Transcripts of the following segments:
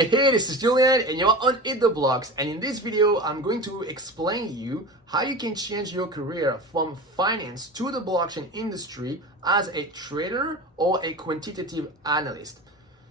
Hey, this is Julian and you're on Eat the Blocks, and in this video I'm going to explain you how you can change your career from finance to the blockchain industry as a trader or a quantitative analyst.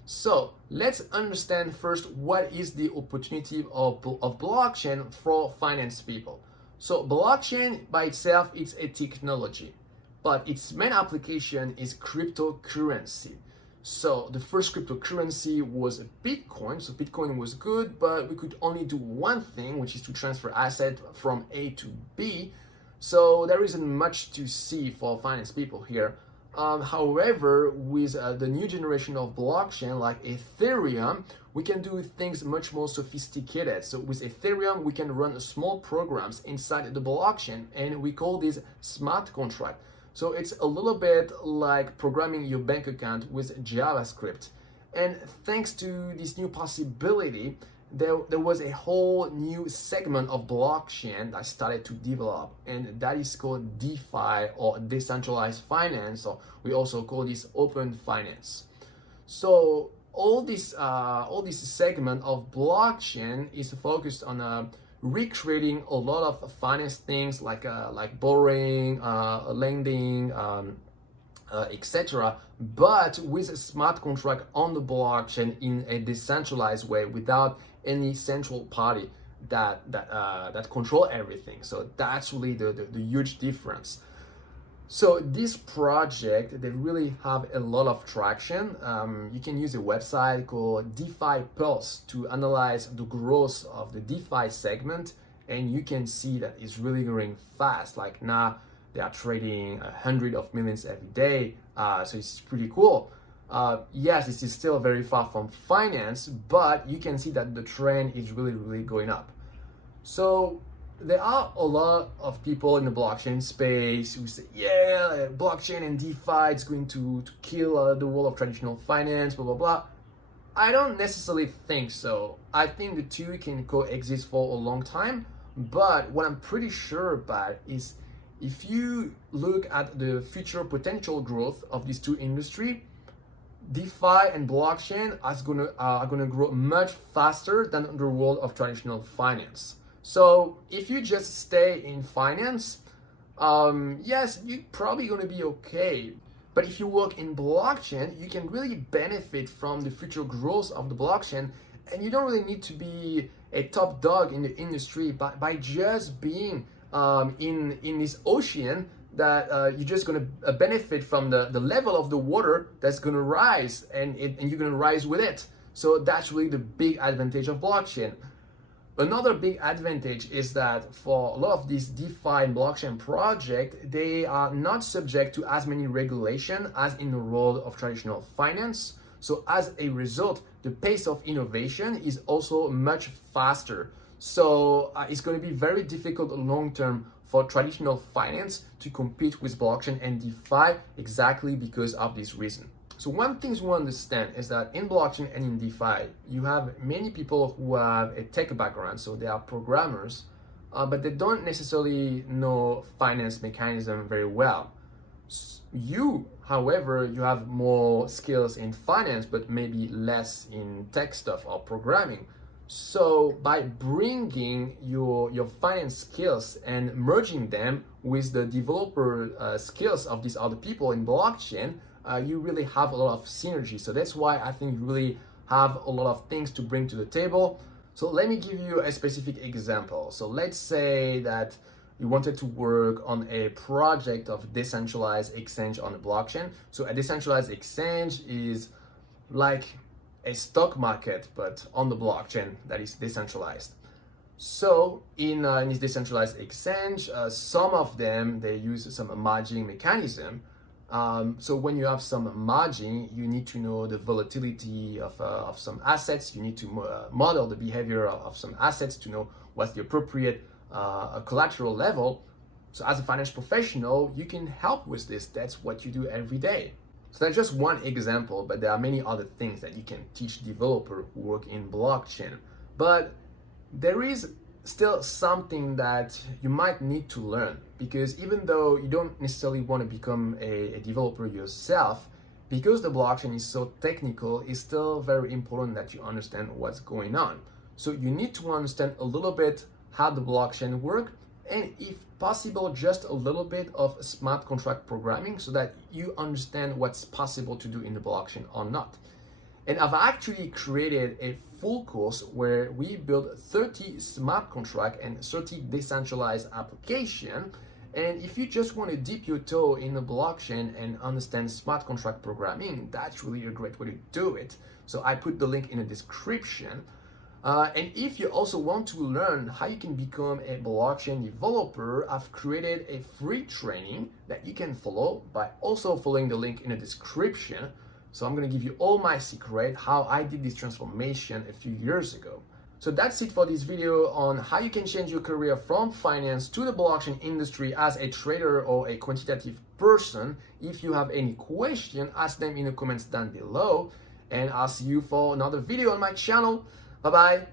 So let's understand first what is the opportunity of blockchain for finance people. So blockchain by itself is a technology, but its main application is cryptocurrency. So the first cryptocurrency was Bitcoin. So Bitcoin was good, but we could only do one thing, which is to transfer asset from A to B. So there isn't much to see for finance people here. However, with the new generation of blockchain like Ethereum, we can do things much more sophisticated. So with Ethereum, we can run small programs inside the blockchain, and we call this smart contract. So it's a little bit like programming your bank account with JavaScript. And thanks to this new possibility, there was a whole new segment of blockchain that started to develop, and that is called DeFi, or decentralized finance, or we also call this open finance. So all this segment of blockchain is focused on recreating a lot of finance things like borrowing, lending, etc. But with a smart contract on the blockchain in a decentralized way, without any central party that control everything. So that's really the huge difference. So this project, they really have a lot of traction. You can use a website called DeFi Pulse to analyze the growth of the DeFi segment, and you can see that it's really growing fast. Like now they are trading hundreds of millions every day, so it's pretty cool. Yes, this is still very far from finance, but you can see that the trend is really going up. So there are a lot of people in the blockchain space who say, yeah, blockchain and DeFi is going to kill the world of traditional finance, blah, blah, blah. I don't necessarily think so. I think the two can coexist for a long time, but what I'm pretty sure about is if you look at the future potential growth of these two industries, DeFi and blockchain are gonna grow much faster than the world of traditional finance. So if you just stay in finance, yes, you're probably going to be okay. But if you work in blockchain, you can really benefit from the future growth of the blockchain, and you don't really need to be a top dog in the industry by just being in this ocean that you're just going to benefit from the level of the water that's going to rise, and you're going to rise with it. So that's really the big advantage of blockchain. Another big advantage is that for a lot of these DeFi and blockchain projects, they are not subject to as many regulations as in the world of traditional finance. So as a result, the pace of innovation is also much faster. So it's going to be very difficult long term for traditional finance to compete with blockchain and DeFi, exactly because of this reason. So one thing to understand is that in blockchain and in DeFi, you have many people who have a tech background, so they are programmers, but they don't necessarily know finance mechanism very well. You, however, you have more skills in finance, but maybe less in tech stuff or programming. So by bringing your finance skills and merging them with the developer skills of these other people in blockchain, you really have a lot of synergy. So that's why I think you really have a lot of things to bring to the table. So let me give you a specific example. So let's say that you wanted to work on a project of decentralized exchange on the blockchain. So a decentralized exchange is like a stock market, but on the blockchain that is decentralized. So in this decentralized exchange, some of them, they use some margin mechanism. So when you have some margin, you need to know the volatility of some assets. You need to model the behavior of some assets to know what's the appropriate collateral level. So as a financial professional, you can help with this. That's what you do every day. So that's just one example, but there are many other things that you can teach developers who work in blockchain. But there is still something that you might need to learn, because even though you don't necessarily want to become a developer yourself, because the blockchain is so technical, it's still very important that you understand what's going on. So you need to understand a little bit how the blockchain works, and if possible, just a little bit of smart contract programming so that you understand what's possible to do in the blockchain or not. And I've actually created a full course where we build 30 smart contract and 30 decentralized application. And if you just want to dip your toe in the blockchain and understand smart contract programming, that's really a great way to do it. So I put the link in the description. And if you also want to learn how you can become a blockchain developer, I've created a free training that you can follow by also following the link in the description. So I'm going to give you all my secret, how I did this transformation a few years ago. So that's it for this video on how you can change your career from finance to the blockchain industry as a trader or a quantitative person. If you have any question, ask them in the comments down below. And I'll see you for another video on my channel. Bye-bye.